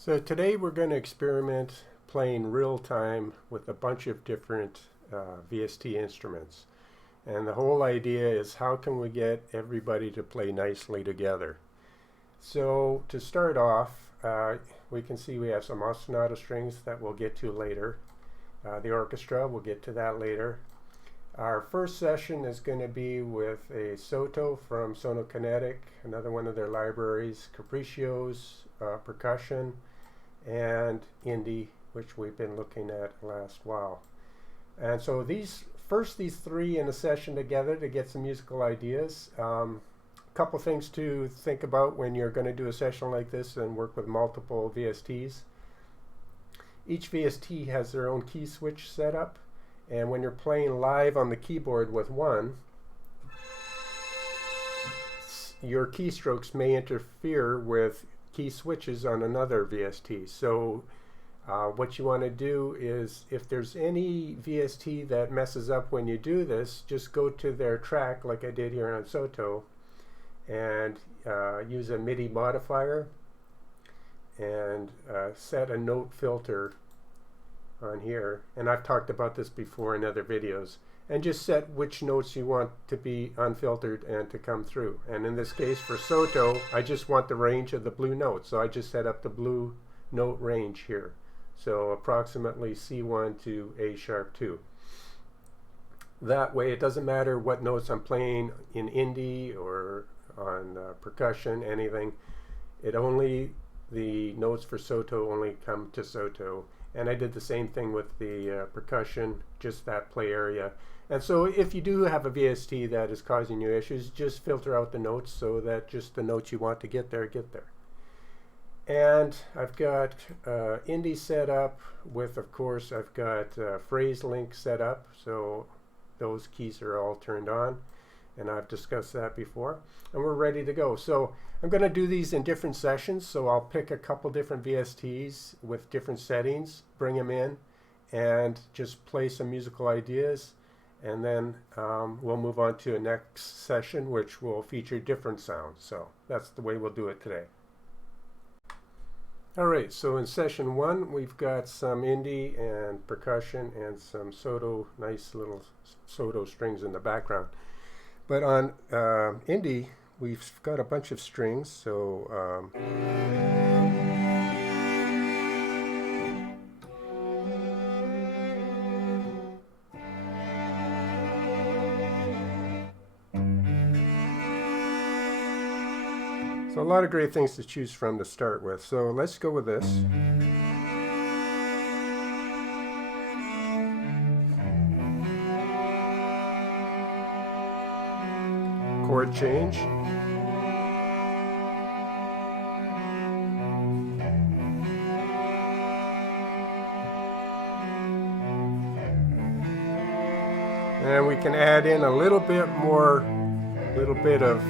So today we're going to experiment playing real time with a bunch of different VST instruments. And the whole idea is how can we get everybody to play nicely together. So to start off, we can see we have some ostinato strings that we'll get to later. The orchestra, we'll get to that later. Our first session is going to be with a Sotto from Sotto Kinetic, another one of their libraries, capriccios, percussion, and indie, which we've been looking at last while. And so these three in a session together to get some musical ideas. Couple things to think about when you're going to do a session like this and work with multiple VSTs. Each VST has their own key switch setup, and when you're playing live on the keyboard with one, your keystrokes may interfere with key switches on another VST. So what you want to do is, if there's any VST that messes up when you do this, just go to their track like I did here on Sotto and use a midi modifier and set a note filter on here. And I've talked about this before in other videos. And just set which notes you want to be unfiltered and to come through. And in this case for Sotto, I just want the range of the blue notes. So I just set up the blue note range here. So approximately C1 to A sharp 2. That way it doesn't matter what notes I'm playing in indie or on percussion, anything. The notes for Sotto only come to Sotto. And I did the same thing with the percussion, just that play area. And so if you do have a VST that is causing you issues, just filter out the notes so that just the notes you want to get there, get there. And I've got indie set up with, of course, I've got phrase link set up. So those keys are all turned on. And I've discussed that before. And we're ready to go. So I'm going to do these in different sessions. So I'll pick a couple different VSTs with different settings, bring them in, and just play some musical ideas. And then we'll move on to a next session, which will feature different sounds. So that's the way we'll do it today. All right, so in session 1, we've got some indie and percussion and some Sotto, nice little Sotto strings in the background. But on indie, we've got a bunch of strings, so a lot of great things to choose from to start with. So let's go with this. Chord change. And we can add in a little bit of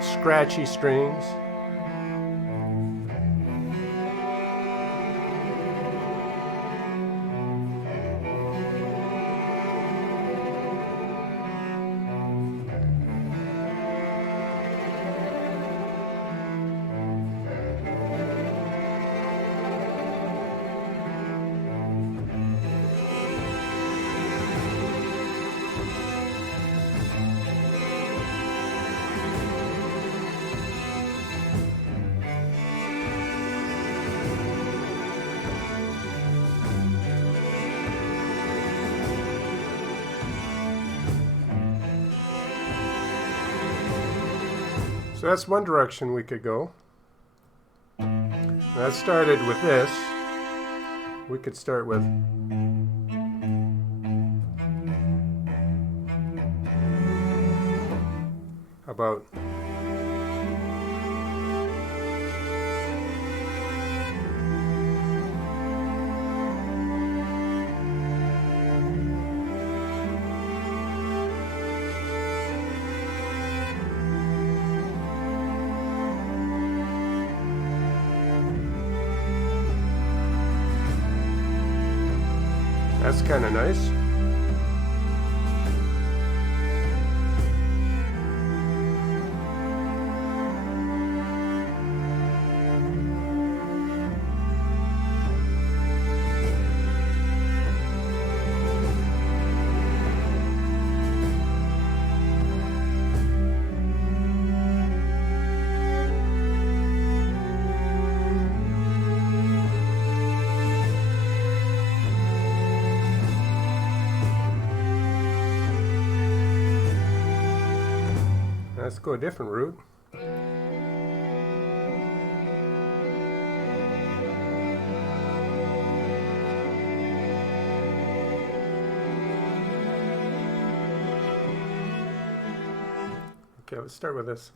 scratchy strings. So that's one direction we could go. That started with this. We could start with about that's kind of nice. Let's go a different route. Okay, let's start with this.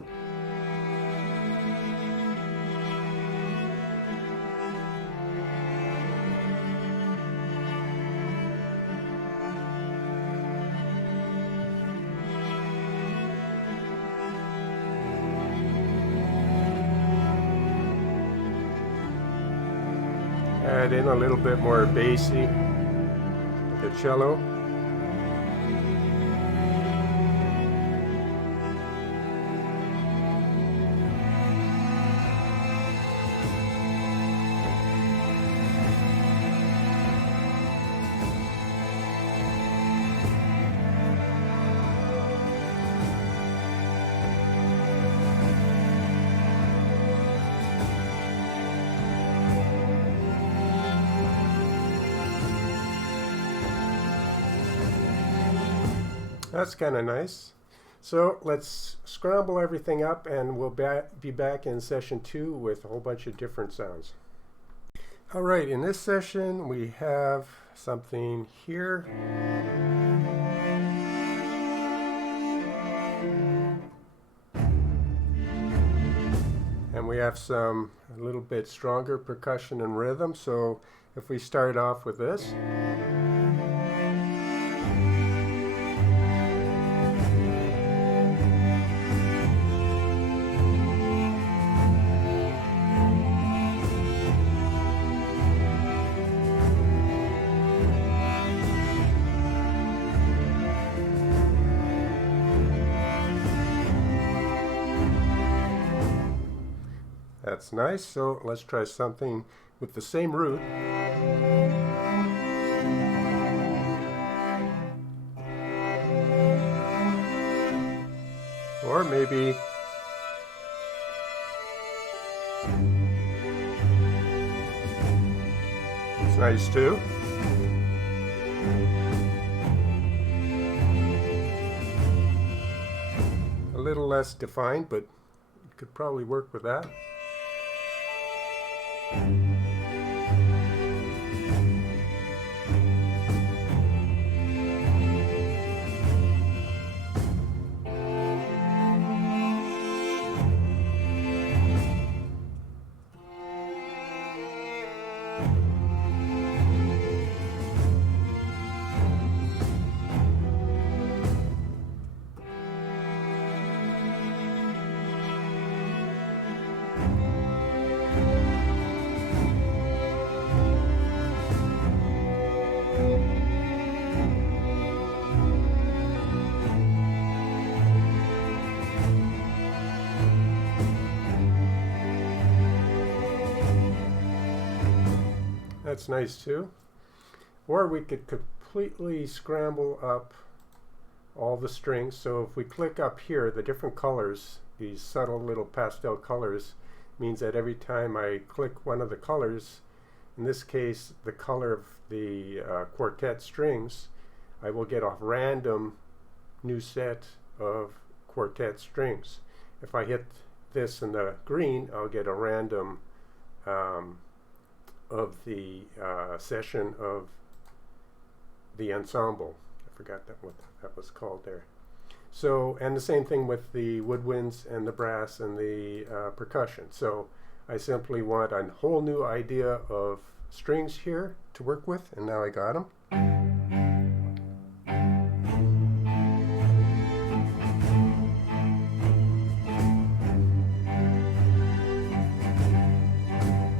Add in a little bit more bassy with the cello. That's kind of nice. So let's scramble everything up and we'll be back in session 2 with a whole bunch of different sounds. All right, in this session we have something here. And we have a little bit stronger percussion and rhythm. So if we start off with this. That's nice. So let's try something with the same root. Or maybe it's nice too. A little less defined, but you could probably work with that. That's nice too. Or we could completely scramble up all the strings. So if we click up here, the different colors, these subtle little pastel colors, means that every time I click one of the colors, in this case the color of the quartet strings, I will get a random new set of quartet strings. If I hit this in the green, I'll get a random of the session of the ensemble. I forgot what that was called there. So, and the same thing with the woodwinds and the brass and the percussion. So I simply want a whole new idea of strings here to work with, and now I got them.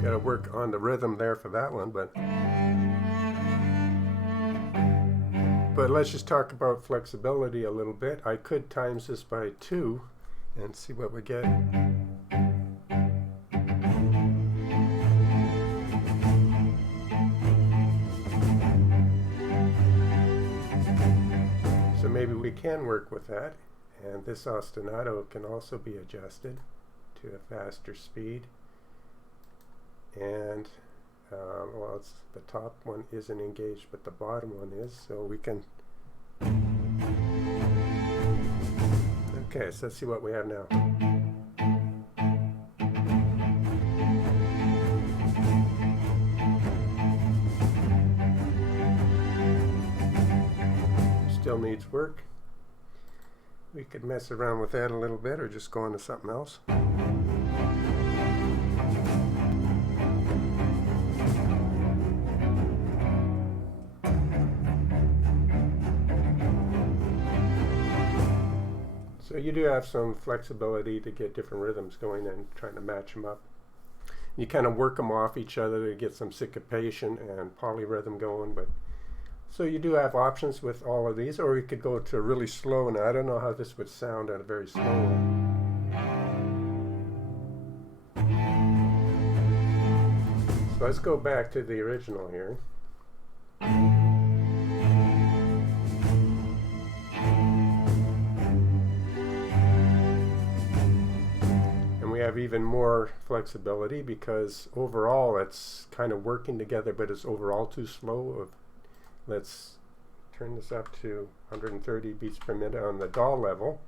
Got to work on the rhythm there for that one, but let's just talk about flexibility a little bit. I could times this by 2 and see what we get. So maybe we can work with that, and this ostinato can also be adjusted to a faster speed. And well, the top one isn't engaged, but the bottom one is, so we can. Okay, so let's see what we have now. Still needs work. We could mess around with that a little bit or just go on to something else. So you do have some flexibility to get different rhythms going and trying to match them up. You kind of work them off each other to get some syncopation and polyrhythm going, but so you do have options with all of these, or you could go to really slow. Now I don't know how this would sound at a very slow one. So let's go back to the original here. We have even more flexibility because overall it's kind of working together, but it's overall too slow. Let's turn this up to 130 beats per minute on the DAW level.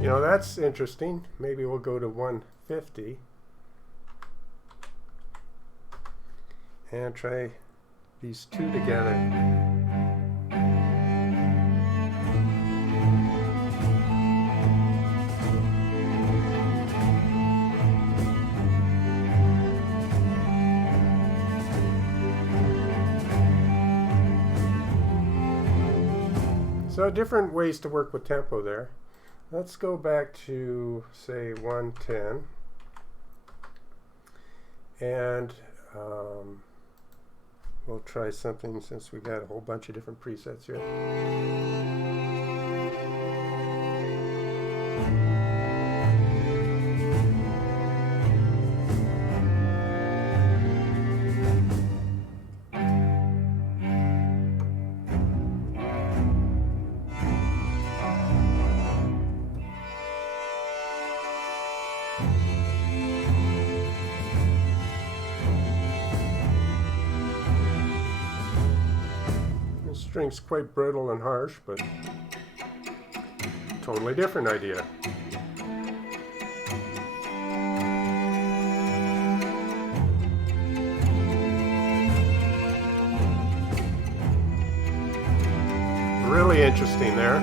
You know, that's interesting. Maybe we'll go to 150 and try these two together. So different ways to work with tempo there. Let's go back to, say, 110, and we'll try something since we've got a whole bunch of different presets here. String's quite brittle and harsh, but totally different idea. Really interesting there.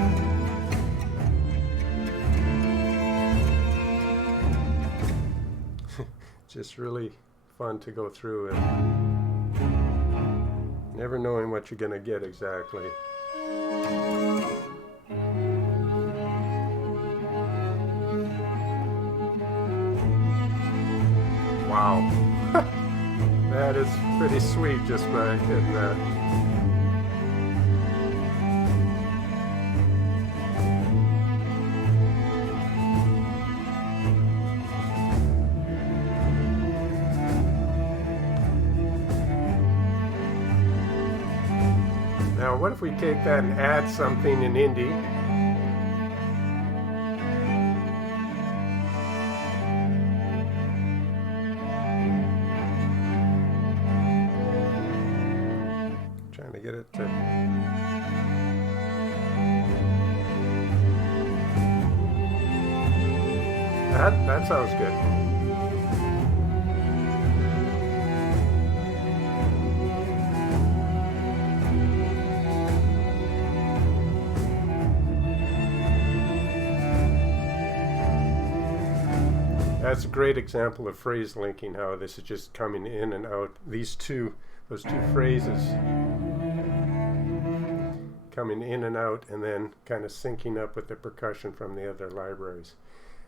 Just really fun to go through and never knowing what you're going to get exactly. Wow. That is pretty sweet just by hitting that. Now, what if we take that and add something in indie? Trying to get it to... That sounds good. That's a great example of phrase linking, how this is just coming in and out. Those two phrases coming in and out and then kind of syncing up with the percussion from the other libraries.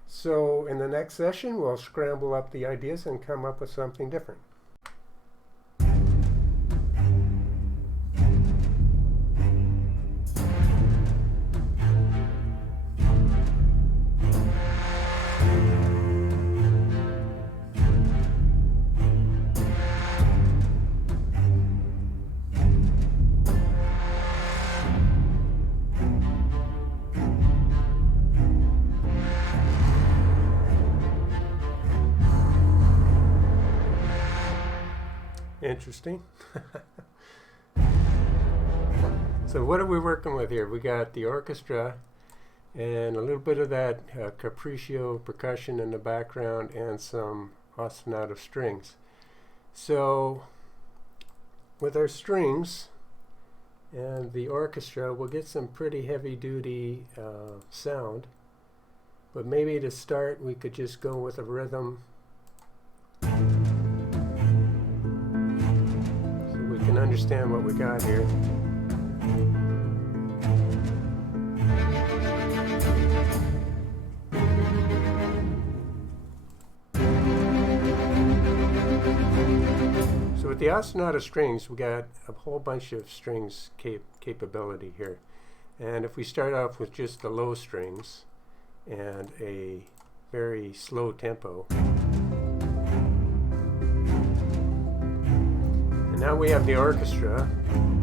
So in the next session, we'll scramble up the ideas and come up with something different. interesting. So what are we working with here? We got the orchestra and a little bit of that capriccio percussion in the background and some ostinato strings. So with our strings and the orchestra, we'll get some pretty heavy-duty sound. But maybe to start, we could just go with a rhythm so we can understand what we got here. So with the ostinato strings, we got a whole bunch of strings capability here. And if we start off with just the low strings and a very slow tempo, and now we have the orchestra.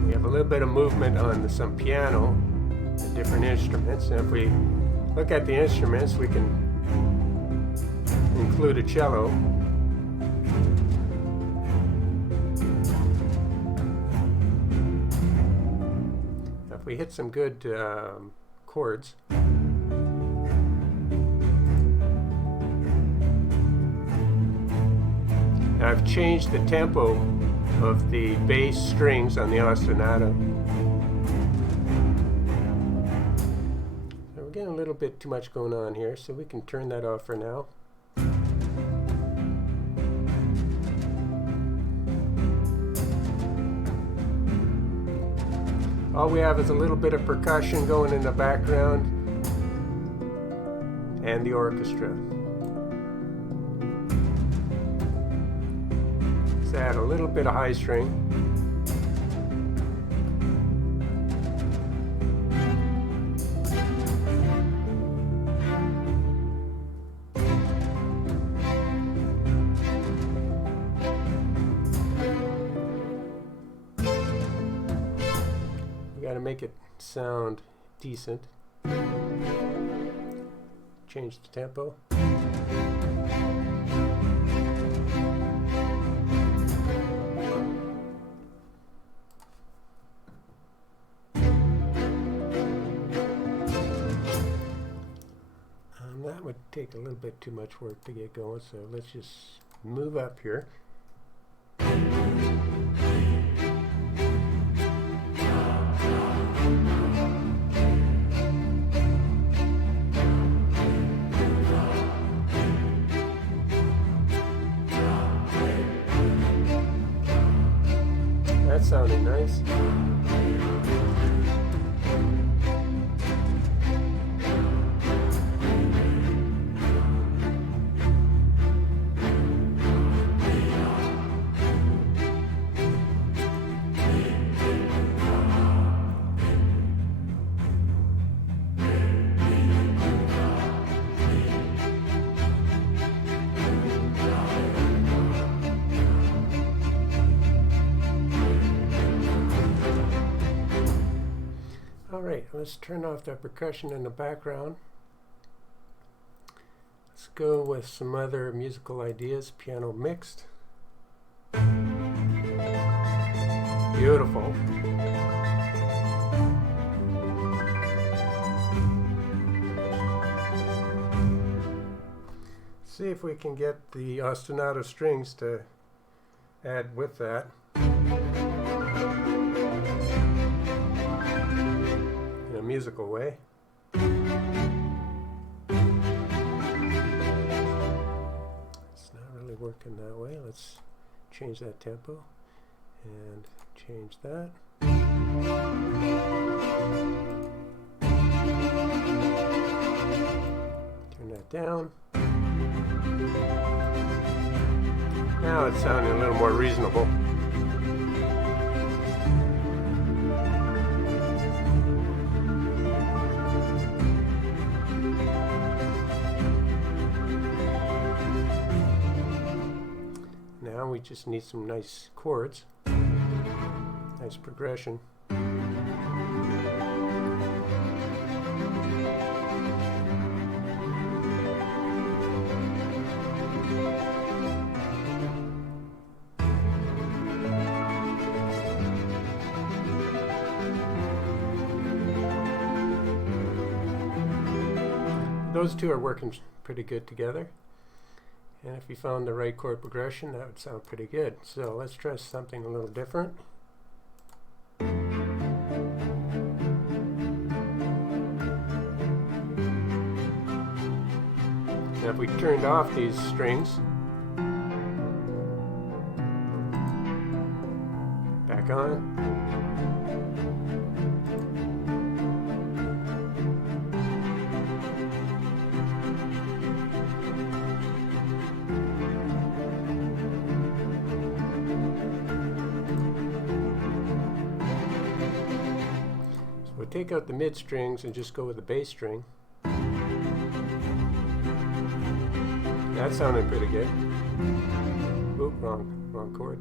We have a little bit of movement on some piano and different instruments. And if we look at the instruments, we can include a cello. If we hit some good chords, I've changed the tempo of the bass strings on the ostinato. So we're getting a little bit too much going on here, so we can turn that off for now. All we have is a little bit of percussion going in the background and the orchestra. Let's add a little bit of high string. We got to make it sound decent. Change the tempo. That would take a little bit too much work to get going, so let's just move up here. That sounded nice. Alright, let's turn off that percussion in the background. Let's go with some other musical ideas. Piano mixed. Beautiful. See if we can get the ostinato strings to add with that. In a musical way. It's not really working that way. Let's change that tempo and change that. Turn that down. Now it's sounding a little more reasonable. Now we just need some nice chords, nice progression. those two are working pretty good together. And if you found the right chord progression, that would sound pretty good. So let's try something a little different. Now if we turned off these strings, back on. So we'll take out the mid strings and just go with the bass string. That sounded pretty good. Oop, wrong chord.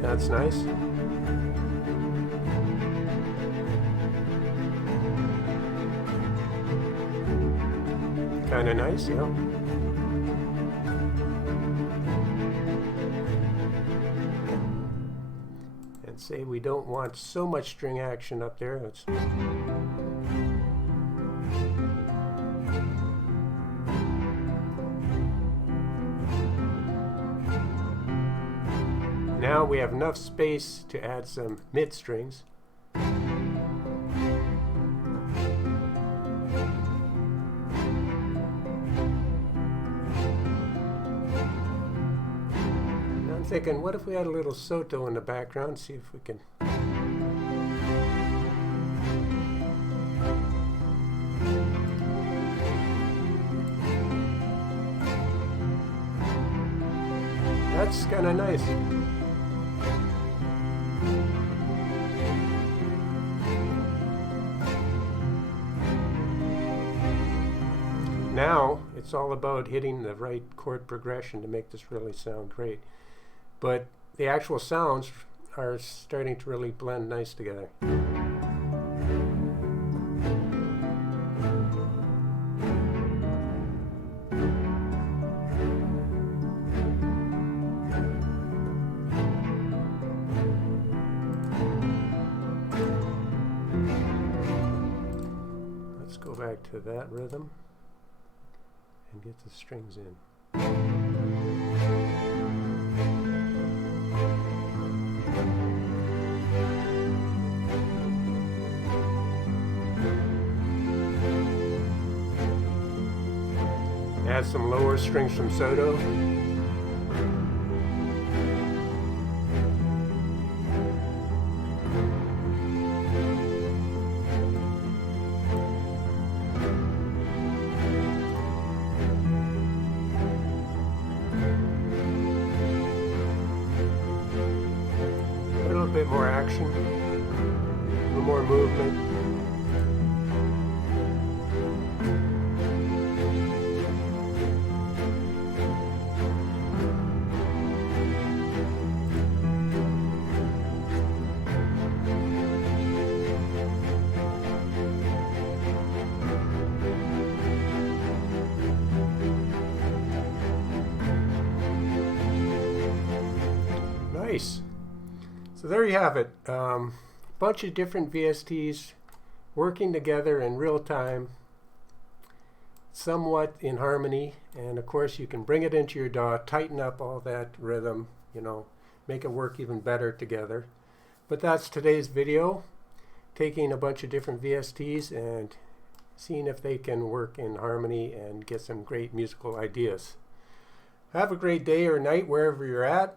That's nice. Kind of nice, yeah. And say we don't want so much string action up there. Let's now we have enough space to add some mid strings. And I'm thinking, what if we had a little Sotto in the background? See if we can. That's kind of nice. Now it's all about hitting the right chord progression to make this really sound great. But the actual sounds are starting to really blend nice together. Let's go back to that rhythm and get the strings in. Add some lower strings from Sotto. A little bit more action, a little more movement. Nice. So there you have it. Bunch of different VSTs working together in real time, somewhat in harmony, and of course you can bring it into your DAW, tighten up all that rhythm, you know, make it work even better together. But that's today's video, taking a bunch of different VSTs and seeing if they can work in harmony and get some great musical ideas. Have a great day or night wherever you're at,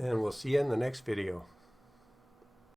and we'll see you in the next video.